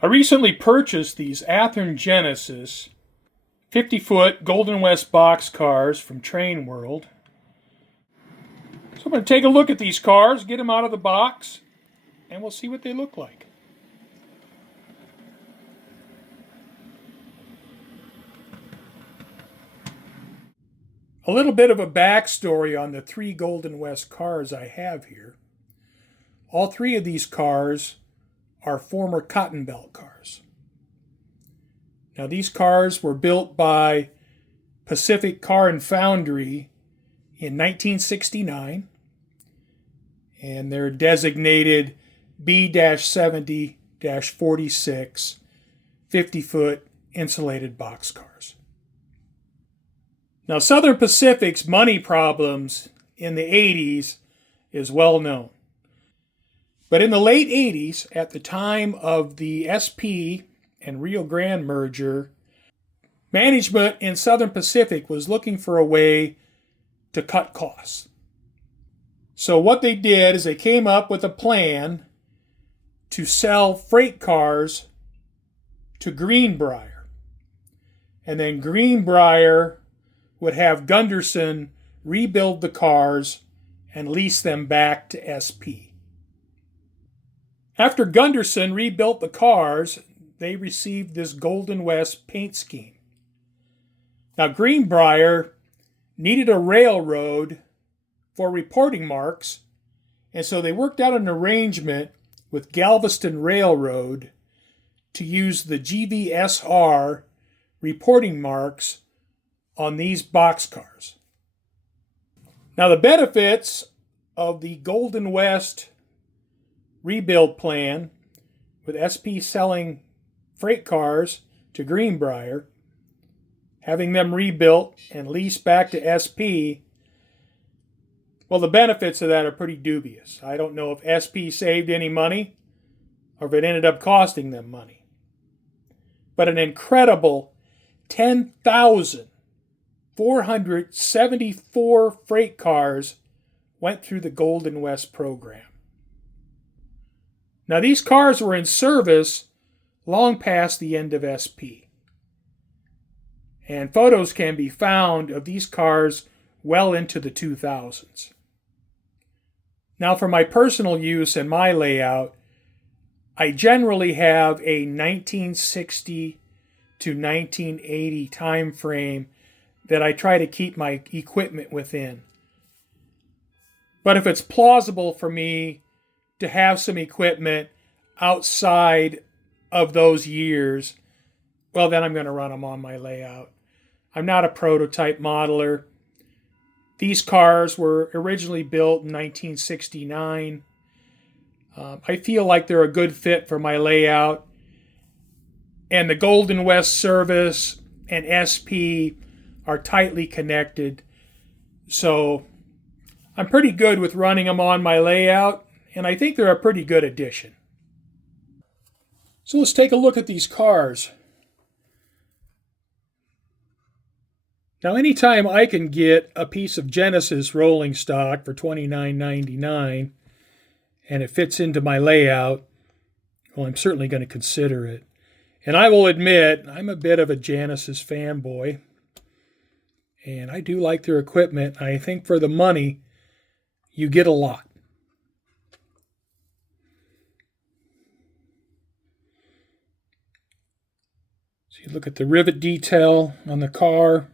I recently purchased these Athearn Genesis 50-foot Golden West box cars from Trainworld. So I'm going to take a look at these cars, get them out of the box, and we'll see what they look like. A little bit of a backstory on the 3 Golden West cars I have here. All 3 of these cars are former Cotton Belt cars. Now, these cars were built by Pacific Car and Foundry in 1969, and they're designated B-70-46 50-foot insulated boxcars. Now, Southern Pacific's money problems in the 80s is well known. But in the late 80s, at the time of the SP and Rio Grande merger, management in Southern Pacific was looking for a way to cut costs. So what they did is they came up with a plan to sell freight cars to Greenbrier. And then Greenbrier would have Gunderson rebuild the cars and lease them back to SP. After Gunderson rebuilt the cars, they received this Golden West paint scheme. Now, Greenbrier needed a railroad for reporting marks, and so they worked out an arrangement with Galveston Railroad to use the GVSR reporting marks on these boxcars. Now, the benefits of the Golden West rebuild plan, with SP selling freight cars to Greenbrier, having them rebuilt and leased back to SP, well, the benefits of that are pretty dubious. I don't know if SP saved any money or if it ended up costing them money. But an incredible 10,474 freight cars went through the Golden West program. Now, these cars were in service long past the end of SP. And photos can be found of these cars well into the 2000s. Now, for my personal use and my layout, I generally have a 1960 to 1980 time frame that I try to keep my equipment within. But if it's plausible for me to have some equipment outside of those years, well, then I'm going to run them on my layout. I'm not a prototype modeler. These cars were originally built in 1969. I feel like they're a good fit for my layout. And the Golden West service and SP are tightly connected. So I'm pretty good with running them on my layout, and I think they're a pretty good addition. So let's take a look at these cars. Now, anytime I can get a piece of Genesis rolling stock for $29.99 and it fits into my layout, well, I'm certainly going to consider it. And I will admit, I'm a bit of a Genesis fanboy, and I do like their equipment. I think for the money, you get a lot. So you look at the rivet detail on the car.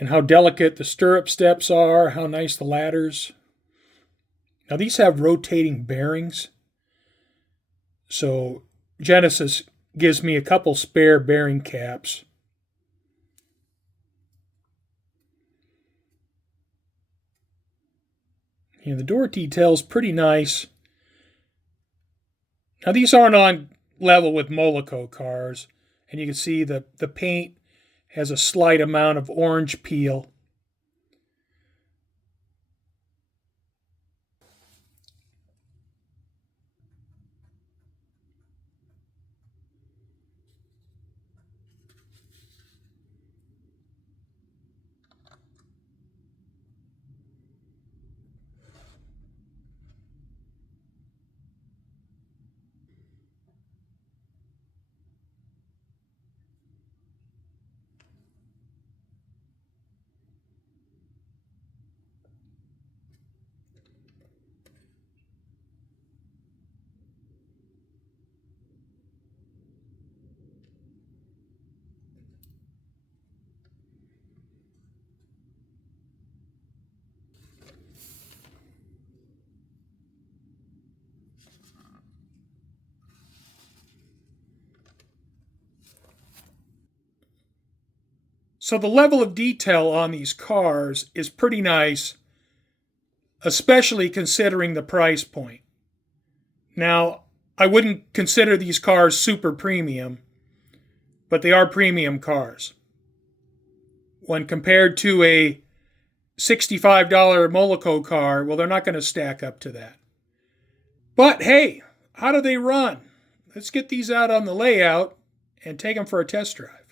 And how delicate the stirrup steps are, how nice the ladders. Now, these have rotating bearings. So Genesis gives me a couple spare bearing caps. And the door detail is pretty nice. Now, these aren't on level with Molico cars. And you can see the paint has a slight amount of orange peel. So the level of detail on these cars is pretty nice, especially considering the price point. Now, I wouldn't consider these cars super premium, but they are premium cars. When compared to a $65 Moloko car, well, they're not going to stack up to that. But hey, how do they run? Let's get these out on the layout and take them for a test drive.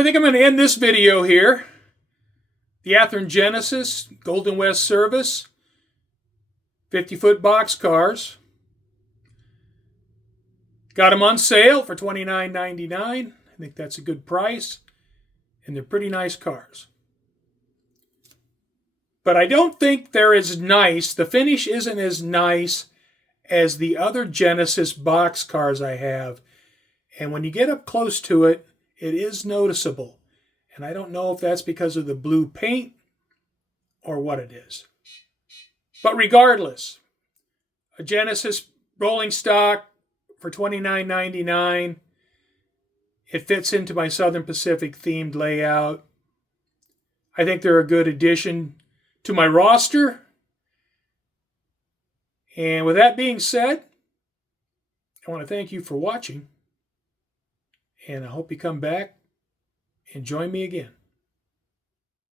Well, I think I'm going to end this video here. The Athearn Genesis, Golden West service, 50-foot box cars. Got them on sale for $29.99. I think that's a good price. And they're pretty nice cars. But I don't think they're as nice. The finish isn't as nice as the other Genesis box cars I have. And when you get up close to it, it is noticeable. And I don't know if that's because of the blue paint or what it is. But regardless, a Genesis rolling stock for $29.99. It fits into my Southern Pacific themed layout. I think they're a good addition to my roster. And with that being said, I want to thank you for watching. And I hope you come back and join me again.